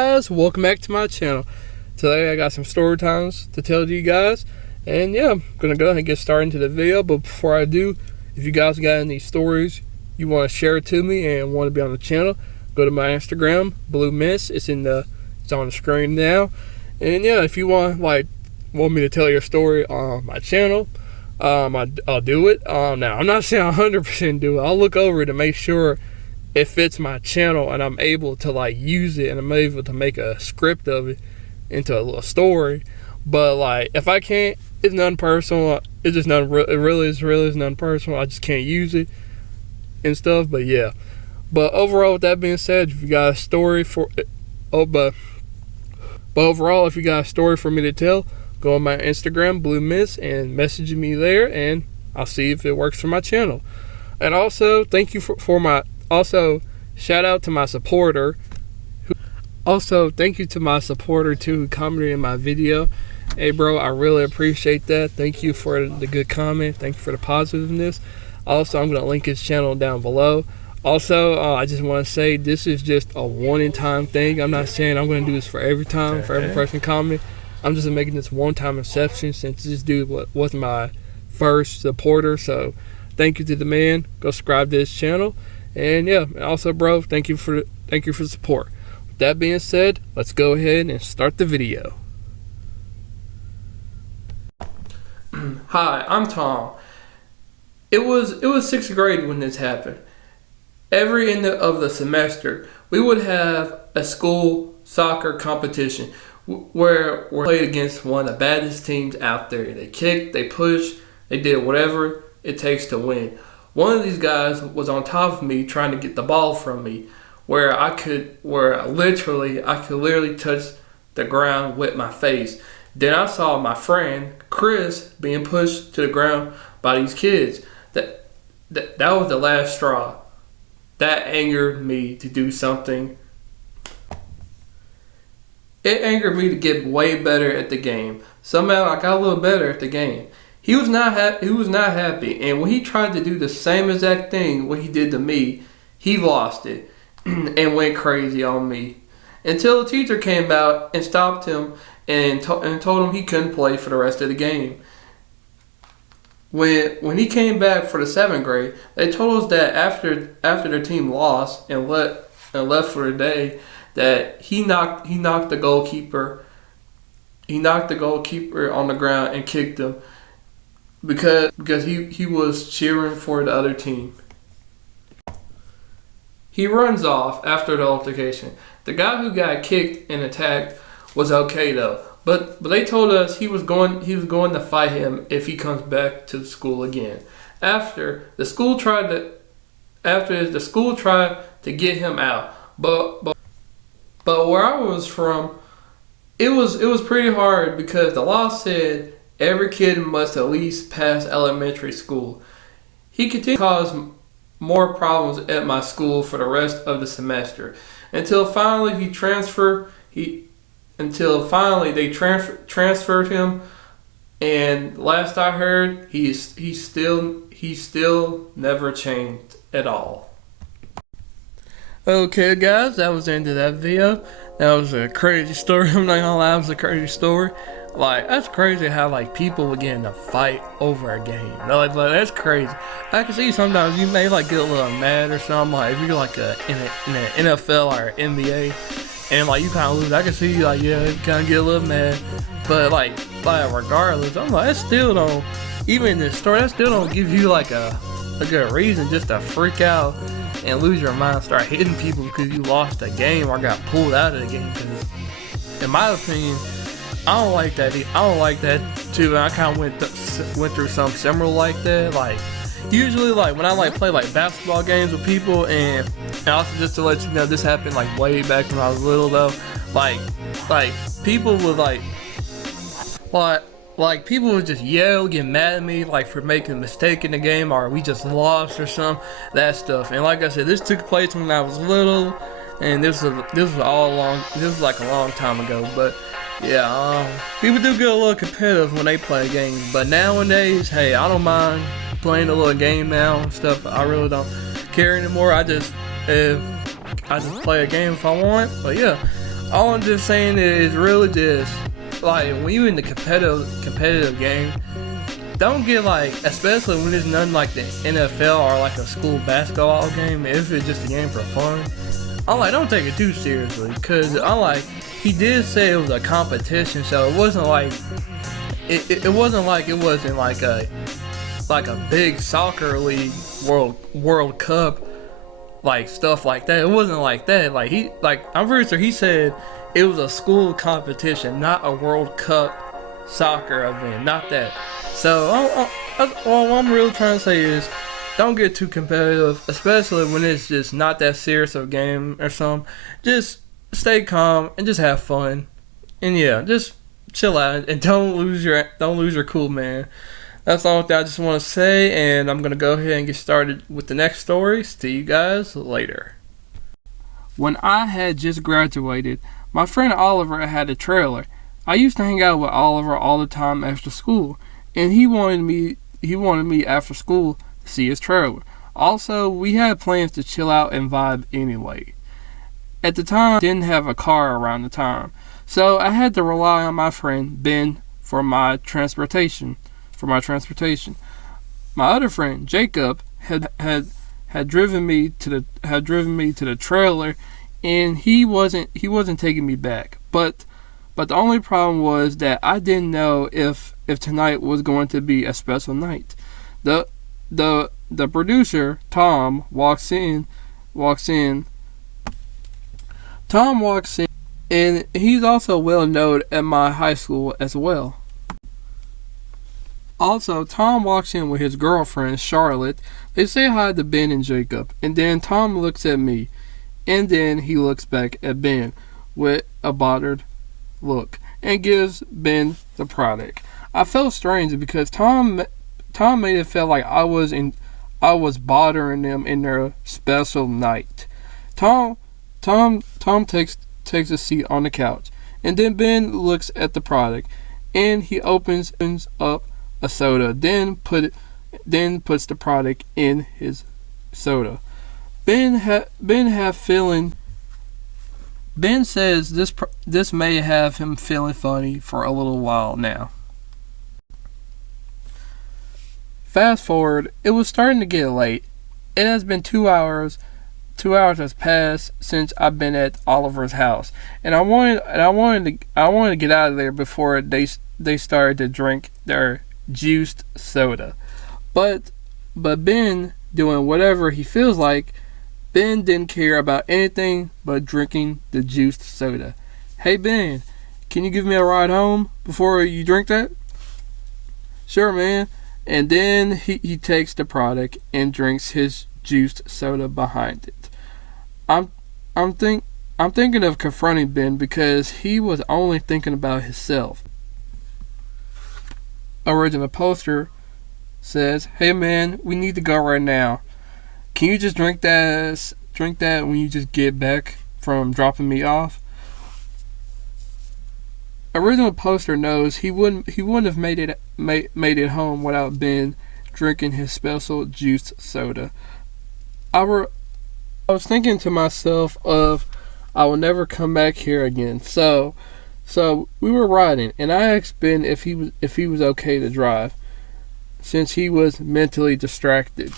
guys, welcome back to my channel. Today I got some story times to tell you guys, and yeah, I'm gonna go ahead and get started into the video. But before I do, if you guys got any stories you want to share to me and want to be on the channel, go to my Instagram, Blue Miss. It's on the screen now. And yeah, if you want me to tell your story on my channel, I'll do it. Now I'm not saying 100% do it. I'll look over it to make sure it fits my channel and I'm able to use it and I'm able to make a script of it into a little story. But if I can't, it's nothing personal. It's just nothing. It really is nothing personal. I just can't use it and stuff. But yeah. But overall, with that being said, if you got a story but overall, if you got a story for me to tell, go on my Instagram, Blue Miss, and message me there, and I'll see if it works for my channel. And also, thank you Also, shout out to my supporter. Thank you to my supporter too who commented in my video. Hey bro, I really appreciate that. Thank you for the good comment. Thank you for the positiveness. Also, I'm going to link his channel down below. Also, I just want to say this is just a one-time thing. I'm not saying I'm going to do this for every time, for every person comment. I'm just making this one-time exception since this dude was my first supporter. So, thank you to the man. Go subscribe to his channel. And yeah, also bro, thank you for the support. With that being said, let's go ahead and start the video. Hi, I'm Tom. It was 6th grade when this happened. Every end of the semester, we would have a school soccer competition where we played against one of the baddest teams out there. They kicked, they pushed, they did whatever it takes to win. One of these guys was on top of me trying to get the ball from me, where I could literally touch the ground with my face. Then I saw my friend Chris being pushed to the ground by these kids. That was the last straw. That angered me to do something. It angered me to get way better at the game. Somehow I got a little better at the game. He was not happy, and when he tried to do the same exact thing what he did to me, he lost it and went crazy on me. Until the teacher came out and stopped him and told him he couldn't play for the rest of the game. When he came back for the 7th grade, they told us that after their team lost and left for the day, that he knocked the goalkeeper. He knocked the goalkeeper on the ground and kicked him. Because he was cheering for the other team. He runs off after the altercation. The guy who got kicked and attacked was okay though, but they told us he was going to fight him if he comes back to the school again. After the school tried to get him out, but where I was from, it was pretty hard because the law said every kid must at least pass elementary school. He continued to cause more problems at my school for the rest of the semester until finally they transferred him. And last I heard, he still never changed at all. Okay, guys, that was the end of that video. That was a crazy story. I'm not gonna lie, it was a crazy story. That's crazy how people would get in a fight over a game. That's crazy. I can see sometimes you may get a little mad or something. If you're in an NFL or NBA and you kind of lose, I can see you kind of get a little mad. But regardless, I'm that still don't, even in this story, that still don't give you a good reason just to freak out and lose your mind, start hitting people because you lost a game or got pulled out of the game. Because in my opinion, I don't like that. I don't like that too. And I kind of went through something similar like that. Usually, when I play basketball games with people, and also just to let you know, this happened way back when I was little though. People would people would just yell, get mad at me for making a mistake in the game, or we just lost or something, that stuff. And like I said, this took place when I was little, and this was a long time ago, but. Yeah, people do get a little competitive when they play games, but nowadays, hey, I don't mind playing a little game now and stuff. I really don't care anymore. I just play a game if I want. But yeah, all I'm just saying is really just like when you in the competitive game, don't get like, especially when it's nothing like the NFL or like a school basketball game. If it's just a game for fun, I'm like, don't take it too seriously. Cause I'm like, he did say it was a competition, so it wasn't like it wasn't like a big soccer league World Cup like stuff like that. It wasn't like that. I'm pretty sure he said it was a school competition, not a World Cup soccer event, not that. So what I'm really trying to say is, don't get too competitive, especially when it's just not that serious of a game or something. Just stay calm and just have fun, and yeah, just chill out and don't lose your cool, man. That's all that I just want to say, and I'm gonna go ahead and get started with the next story. See you guys later. When I had just graduated, my friend Oliver had a trailer. I used to hang out with Oliver all the time after school, and he wanted me after school to see his trailer. Also, we had plans to chill out and vibe anyway. At the time, I didn't have a car around the time, so I had to rely on my friend Ben for my transportation. My other friend Jacob had driven me to the trailer, and he wasn't taking me back. But the only problem was that I didn't know if tonight was going to be a special night. The producer Tom walks in, and he's also well known at my high school as well. Also, Tom walks in with his girlfriend, Charlotte. They say hi to Ben and Jacob, and then Tom looks at me, and then he looks back at Ben with a bothered look and gives Ben the product. I felt strange because Tom made it feel like I was bothering them in their special night. Tom takes a seat on the couch, and then Ben looks at the product, and he opens up a soda, then puts the product in his soda. Ben says this may have him feeling funny for a little while now. Fast forward, it was starting to get late. It has been 2 hours. 2 hours has passed since I've been at Oliver's house, and I wanted to get out of there before they started to drink their juiced soda. But Ben, doing whatever he feels like, Ben didn't care about anything but drinking the juiced soda. Hey Ben, can you give me a ride home before you drink that? Sure, man. And then he takes the product and drinks his juiced soda behind it. I'm thinking of confronting Ben because he was only thinking about himself. Original poster says, "Hey man, we need to go right now. Can you just drink that when you just get back from dropping me off?" Original poster knows he wouldn't have made it home without Ben drinking his special juiced soda. I was thinking to myself of, I will never come back here again. So we were riding, and I asked Ben if he was okay to drive, since he was mentally distracted.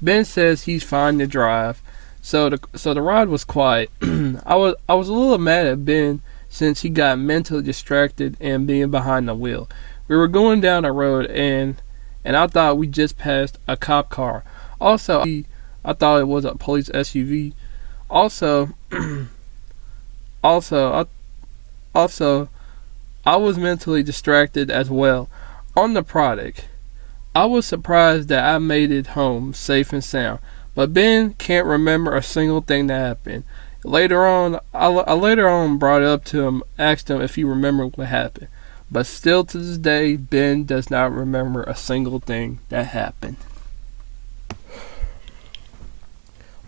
Ben says he's fine to drive. So the ride was quiet. I was a little mad at Ben since he got mentally distracted and being behind the wheel. We were going down a road, and I thought we just passed a cop car. Also, I thought it was a police SUV. Also, I was mentally distracted as well. On the product, I was surprised that I made it home safe and sound, but Ben can't remember a single thing that happened. Later on, I brought it up to him, asked him if he remembered what happened, but still to this day, Ben does not remember a single thing that happened.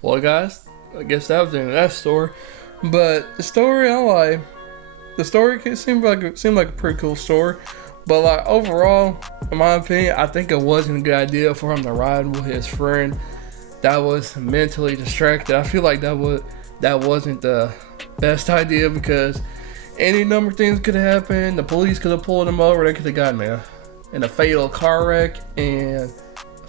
Well, guys, I guess that was the end of that story. But the story, seemed like a pretty cool story. But like overall, in my opinion, I think it wasn't a good idea for him to ride with his friend that was mentally distracted. I feel like that that wasn't the best idea because any number of things could have happened. The police could have pulled him over. They could have gotten in a fatal car wreck. And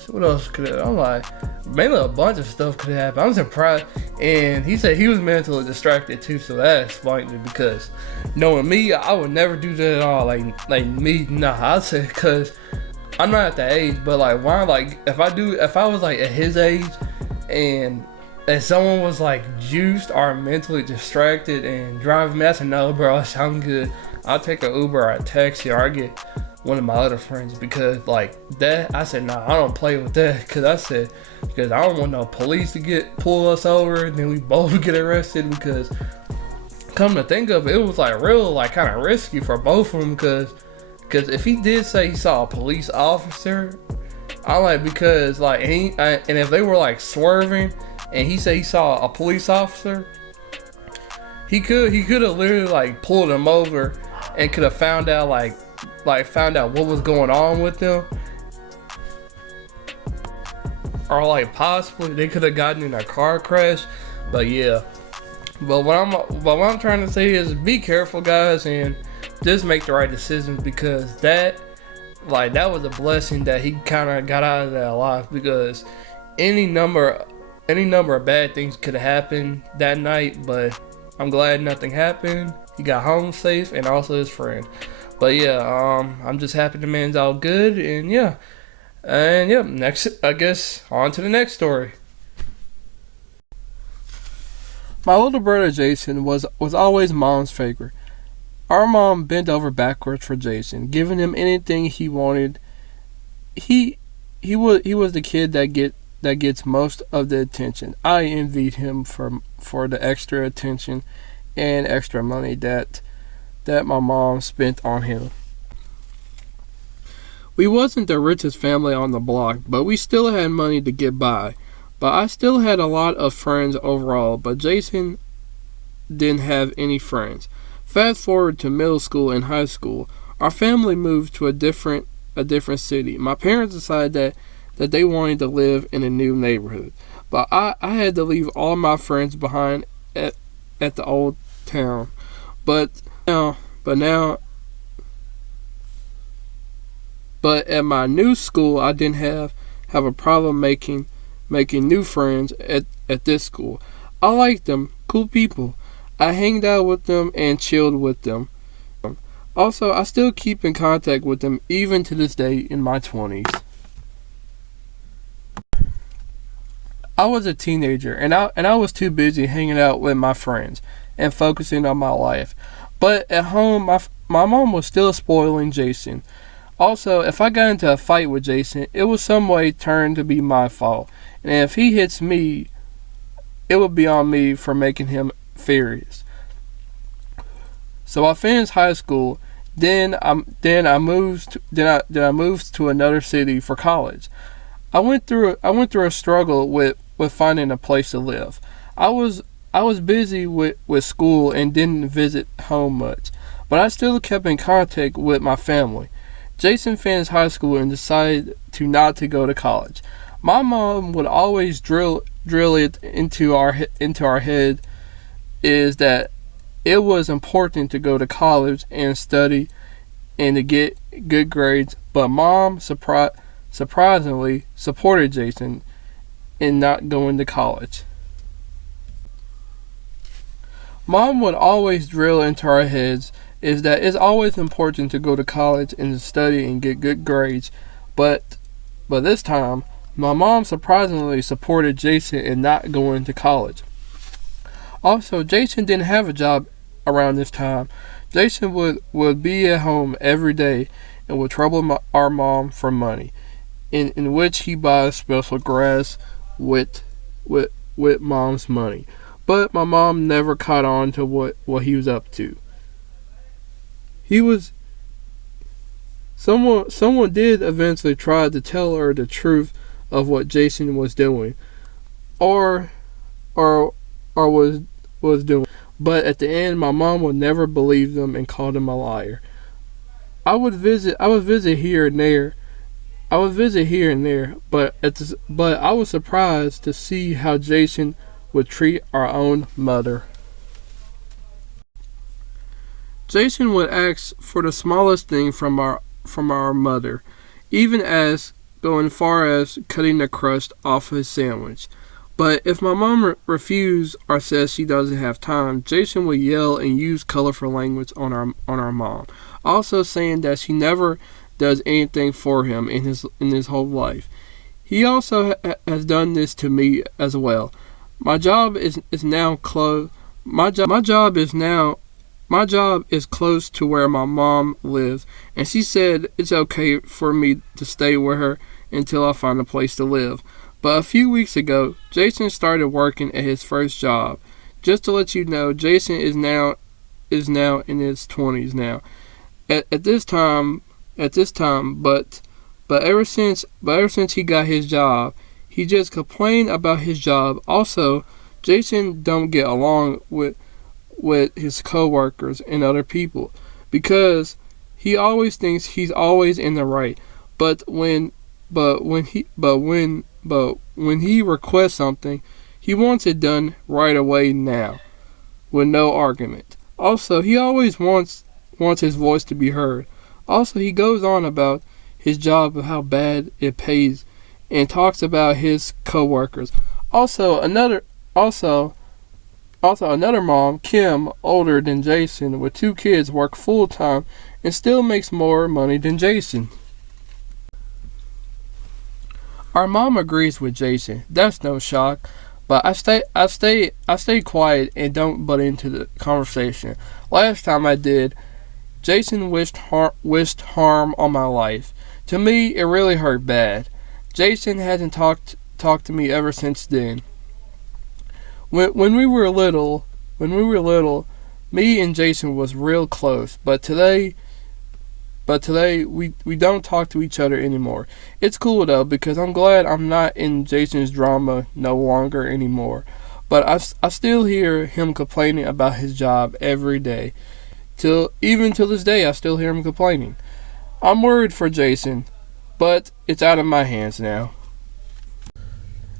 what else could have? I'm like, mainly a bunch of stuff could have happened. I'm surprised. And he said he was mentally distracted too, so that explained it. Because knowing me, I would never do that at all. Like me, nah. I said because I'm not at the age, but like why? Like if I was like at his age, and if someone was like juiced or mentally distracted and driving me, I said no, bro. I said, I'm good. I'll take an Uber or a taxi, or I get one of my other friends, because like that, I said nah, I don't play with that, because I don't want no police to pull us over and then we both get arrested, because come to think of it, it was like real like kind of risky for both of them, because if he did say he saw a police officer, I like, because like and if they were like swerving and he said he saw a police officer, he could have literally like pulled him over and could have found out what was going on with them, or like possibly they could have gotten in a car crash. But yeah, but what I'm trying to say is be careful, guys, and just make the right decisions, because that was a blessing that he kind of got out of that life, because any number of bad things could have happened that night, but I'm glad nothing happened. He got home safe, and also his friend. But yeah, I'm just happy the man's all good, and yeah. Next, I guess, on to the next story. My little brother Jason was always Mom's favorite. Our mom bent over backwards for Jason, giving him anything he wanted. He was the kid that gets most of the attention. I envied him for the extra attention and extra money that my mom spent on him. We wasn't the richest family on the block, but we still had money to get by. But I still had a lot of friends overall, but Jason didn't have any friends. Fast forward to middle school and high school, our family moved to a different city. My parents decided that they wanted to live in a new neighborhood, but I had to leave all my friends behind at the old town. But at my new school, I didn't have a problem making new friends at this school. I liked them, cool people. I hanged out with them and chilled with them. Also, I still keep in contact with them even to this day in my 20s. I was a teenager, and I was too busy hanging out with my friends and focusing on my life. But at home, my mom was still spoiling Jason. Also, if I got into a fight with Jason, it was some way turned to be my fault. And if he hits me, it would be on me for making him furious. So I finished high school. Then I moved to another city for college. I went through a struggle with finding a place to live. I was busy with school and didn't visit home much, but I still kept in contact with my family. Jason finished high school and decided not to go to college. My mom would always drill it into our head is that it was important to go to college and study and to get good grades, but Mom surprisingly supported Jason in not going to college. Mom would always drill into our heads is that it's always important to go to college and to study and get good grades, but this time, my mom surprisingly supported Jason in not going to college. Also, Jason didn't have a job around this time. Jason would be at home every day and would trouble our mom for money, in which he buys special grass with mom's money. But my mom never caught on to what he was up to. Someone did eventually try to tell her the truth of what Jason was doing, or was doing. But at the end, my mom would never believe them and called him a liar. I would visit here and there. But I was surprised to see how Jason would treat our own mother. Jason would ask for the smallest thing from our mother, even as going far as cutting the crust off his sandwich. But if my mom refused or says she doesn't have time, Jason would yell and use colorful language on our mom, also saying that she never does anything for him in his whole life. He also has done this to me as well. My job is now close. My job is close to where my mom lives, and she said it's okay for me to stay with her until I find a place to live. But a few weeks ago, Jason started working at his first job. Just to let you know, Jason is now in his 20s now. At this time, but ever since he got his job, he just complained about his job. Also, Jason don't get along with his coworkers and other people because he always thinks he's always in the right. But when he requests something, he wants it done right away now, with no argument. Also, he always wants his voice to be heard. Also, he goes on about his job and how bad it pays, and talks about his coworkers. Also, another mom, Kim, older than Jason, with 2 kids, works full time and still makes more money than Jason. Our mom agrees with Jason. That's no shock. But I stay quiet and don't butt into the conversation. Last time I did, Jason wished harm on my life. To me, it really hurt bad. Jason hasn't talked to me ever since then. When we were little, me and Jason was real close. But today we don't talk to each other anymore. It's cool though, because I'm glad I'm not in Jason's drama no longer anymore. But I still hear him complaining about his job every day. Even till this day, I still hear him complaining. I'm worried for Jason, but it's out of my hands now.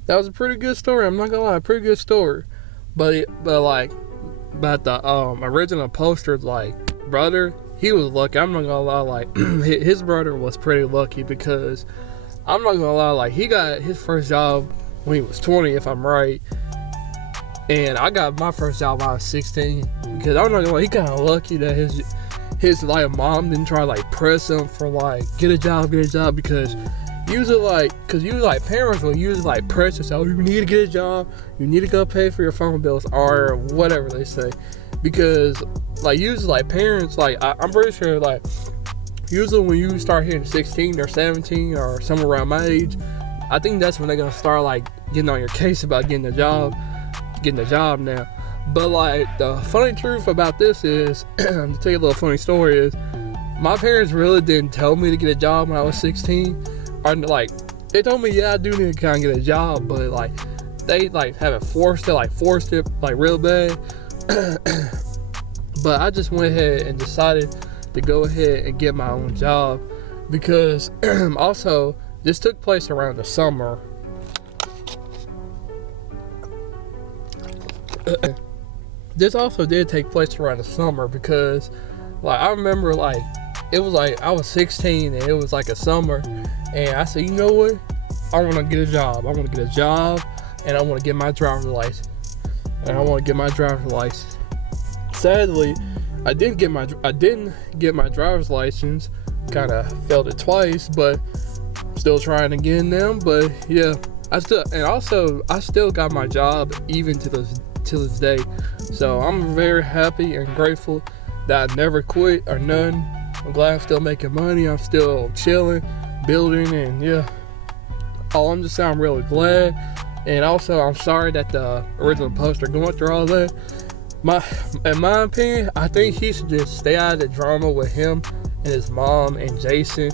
That was a pretty good story. I'm not gonna lie, pretty good story. But the original poster, brother, he was lucky. I'm not gonna lie, his brother was pretty lucky, because I'm not gonna lie, he got his first job when he was 20, if I'm right, and I got my first job when I was 16. Because I'm not gonna lie, he kind of lucky that his mom didn't try to press him for get a job, because usually parents will usually press us, oh, you need to get a job, you need to go pay for your phone bills, or whatever they say. Because usually parents, I'm pretty sure usually when you start hitting 16 or 17 or somewhere around my age, I think that's when they're gonna start getting on your case about getting a job now. But the funny truth about this is, to tell you a little funny story, is my parents really didn't tell me to get a job when I was 16. Or they told me, yeah, I do need to kind of get a job, but they haven't forced it real bad. But I just went ahead and decided to go ahead and get my own job, because also this took place around the summer. This also did take place around the summer, because I remember it was I was 16 and it was a summer, and I said, you know what, I want to get a job. And I want to get my driver's license. Sadly, I didn't get my driver's license. Kind of failed it twice, but still trying again now. But yeah, I still got my job even to this day. So I'm very happy and grateful that I never quit or none. I'm glad I'm still making money. I'm still chilling, building, and yeah. I'm really glad. And also, I'm sorry that the original poster going through all that. In my opinion, I think he should just stay out of the drama with him and his mom and Jason,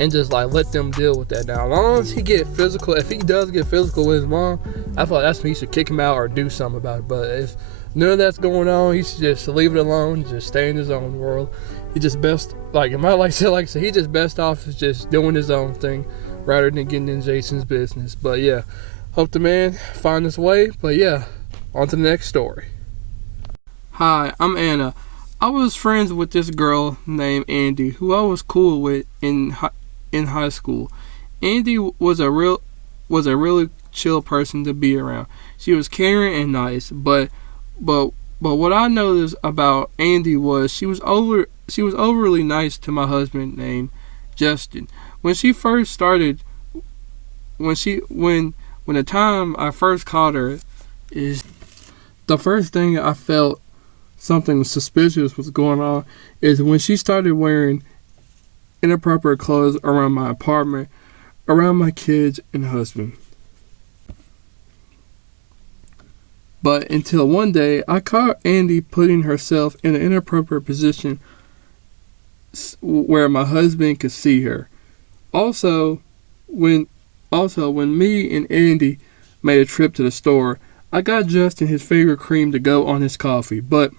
and just let them deal with that. Now, as long as he get physical, if he does get physical with his mom, I feel that's when he should kick him out or do something about it. But if none of that's going on, he should just leave it alone, just stay in his own world. He just best, he just best off is just doing his own thing rather than getting in Jason's business. But yeah, hope the man find his way. But yeah, on to the next story. Hi, I'm Anna. I was friends with this girl named Andy, who I was cool with in high school. Andy was a really chill person to be around. She was caring and nice, but what I noticed about Andy was she was overly nice to my husband named Justin. When she first started when the time I first caught her is the first thing I felt something suspicious was going on is when she started wearing inappropriate clothes around my apartment, around my kids and husband. But until one day, I caught Andy putting herself in an inappropriate position where my husband could see her. Also, when me and Andy made a trip to the store, I got Justin his favorite cream to go on his coffee. But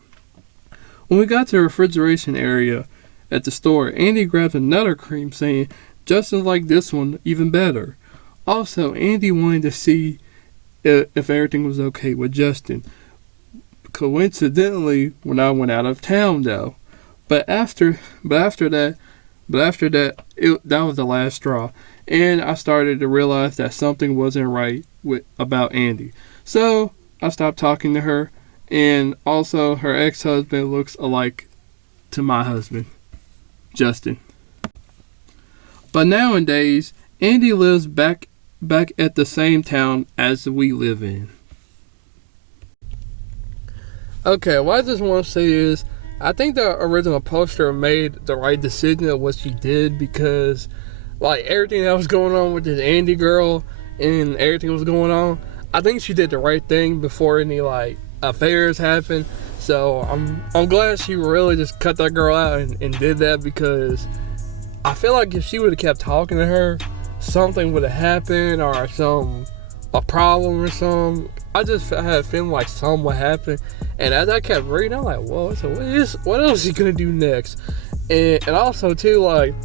when we got to the refrigeration area at the store, Andy grabbed another cream saying, "Justin liked this one even better." Also, Andy wanted to see if everything was okay with Justin. Coincidentally, when I went out of town though. But after that, that was the last straw. And I started to realize that something wasn't right about Andy. So I stopped talking to her, and also her ex-husband looks alike to my husband, Justin. But nowadays, Andy lives back at the same town as we live in. Okay, what I just want to say is, I think the original poster made the right decision of what she did because, like, everything that was going on with this Andy girl and everything was going on, I think she did the right thing before any, like, affairs happened. So I'm glad she really just cut that girl out and did that because I feel like if she would have kept talking to her, something would have happened or a problem or something. I just had a feeling like something would happen. And as I kept reading, I'm like, whoa, so what else is he gonna do next? And also too, like,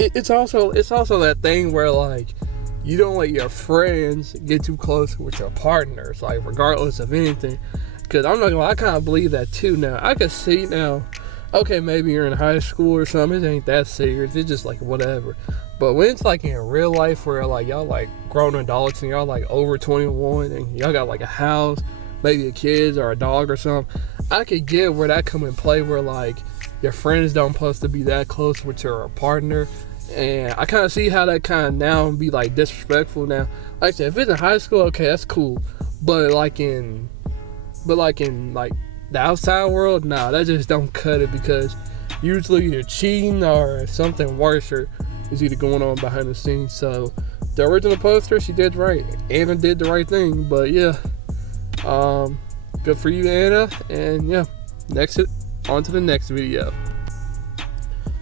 it's also that thing where, like, you don't let your friends get too close with your partners, like, regardless of anything. Because I'm not gonna lie, I kind of believe that too now. I can see now, okay, maybe you're in high school or something, it ain't that serious, it's just like whatever. But when it's like in real life where, like, y'all like grown adults and y'all like over 21 and y'all got like a house, maybe a kids or a dog or something, I could get where that come in play where, like, your friends don't supposed to be that close with your partner. And I kind of see how that kind of now be like disrespectful now. Like I said, if it's in high school, okay, that's cool. But like in like the outside world, nah, that just don't cut it because usually you're cheating or something worse is either going on behind the scenes. So the original poster, she did right. Anna did the right thing. But yeah, good for you, Anna. And yeah, on to the next video.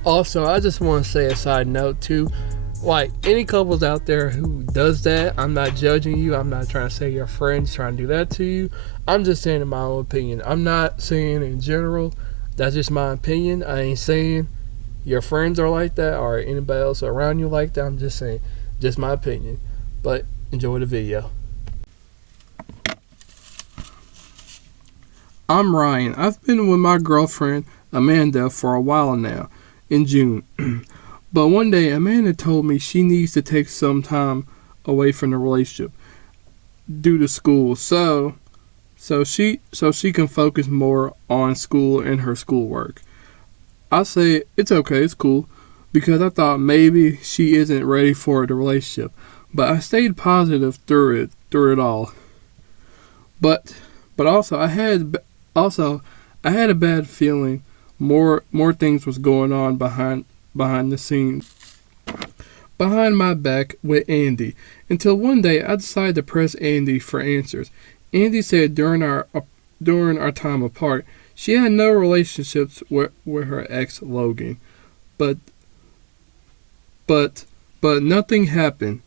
Also, I just want to say a side note too, like, any couples out there who does that, I'm not judging you. I'm not trying to say your friends trying to do that to you. I'm just saying in my own opinion. I'm not saying in general. That's just my opinion. I ain't saying your friends are like that or anybody else around you like that. I'm just saying, just my opinion. But enjoy the video. I'm Ryan. I've been with my girlfriend Amanda for a while now, in June. But one day Amanda told me she needs to take some time away from the relationship due to school, so she can focus more on school and her schoolwork. I say it's okay, it's cool, because I thought maybe she isn't ready for the relationship, but I stayed positive through it all. But also I had a bad feeling. More things was going on behind the scenes, behind my back with Andy. Until one day I decided to press Andy for answers. Andy said during our time apart, she had no relationships with her ex Logan, but nothing happened.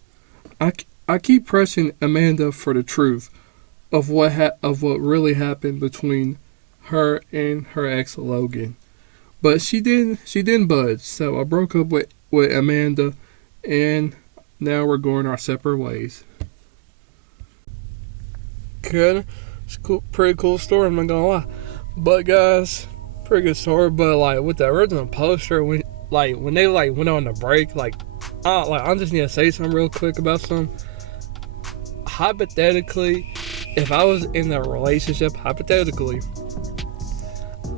I keep pressing Amanda for the truth of what really happened between her and her ex Logan. But she didn't budge, so I broke up with Amanda, and now we're going our separate ways. Good. It's cool, pretty cool story. I'm not gonna lie, but guys, pretty good story. But like with the original poster, when they like went on the break, I just need to say something real quick about some. Hypothetically, if I was in a relationship, hypothetically,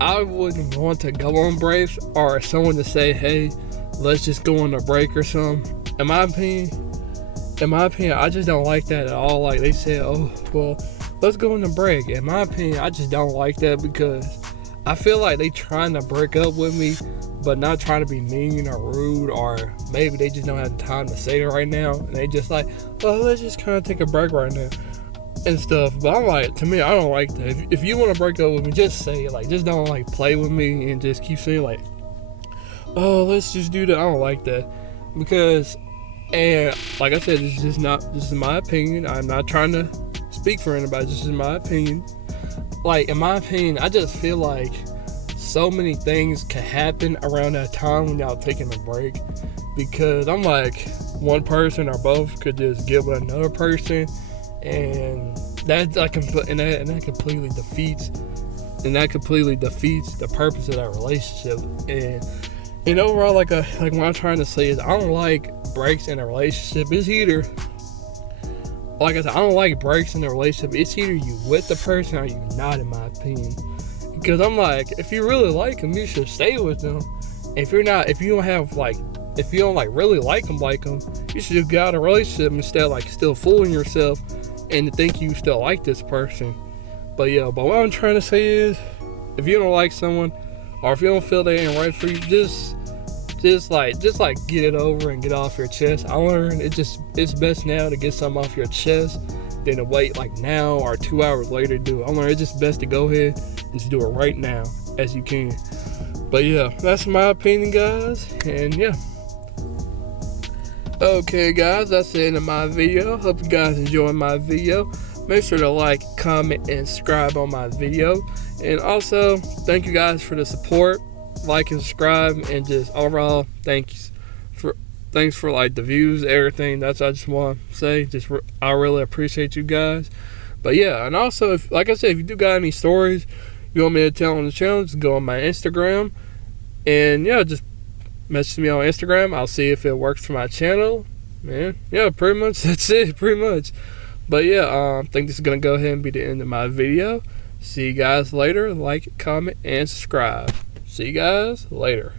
I wouldn't want to go on breaks or someone to say, "Hey, let's just go on a break" or something. In my opinion, I just don't like that at all. Like they said, "Oh, well, let's go on a break." In my opinion, I just don't like that because I feel like they trying to break up with me, but not trying to be mean or rude, or maybe they just don't have the time to say it right now, and they just like, "Oh, let's just kind of take a break right now." And stuff. But I'm like, to me, I don't like that. If you want to break up with me, just say it. Like, just don't like play with me and just keep saying like, "Oh, let's just do that." I don't like that because, and like I said, this is my opinion. I'm not trying to speak for anybody. This is my opinion. Like, in my opinion, I just feel like so many things can happen around that time when y'all taking a break, because I'm like, one person or both could just get with another person, and that completely defeats the purpose of that relationship. And overall, like what I'm trying to say is, I don't like breaks in a relationship. It's either, like I said, I don't like breaks in a relationship. It's either you with the person or you not, in my opinion. Because I'm like, if you really like them, you should stay with them. If you don't really like them, you should just get out of a relationship instead of like still fooling yourself and to think you still like this person. But what I'm trying to say is, if you don't like someone, or if you don't feel they ain't right for you, just get it over and get off your chest. I learned it's best now to get something off your chest than to wait like now or 2 hours later to do it. I learned it's just best to go ahead and just do it right now as you can. But yeah, that's my opinion, guys. And yeah. Okay, guys, that's the end of my video. Hope you guys enjoyed my video. Make sure to like, comment, and subscribe on my video. And also, thank you guys for the support. Like and subscribe, and just overall, thanks for like the views, everything. That's what I just want to say. I really appreciate you guys. But yeah, and also, if you do got any stories you want me to tell on the channel, just go on my Instagram. And yeah, just message me on Instagram. I'll see if it works for my channel. Man, yeah, pretty much that's it, pretty much. But yeah, I think this is gonna go ahead and be the end of my video. See you guys later. Like, comment, and subscribe. See you guys later.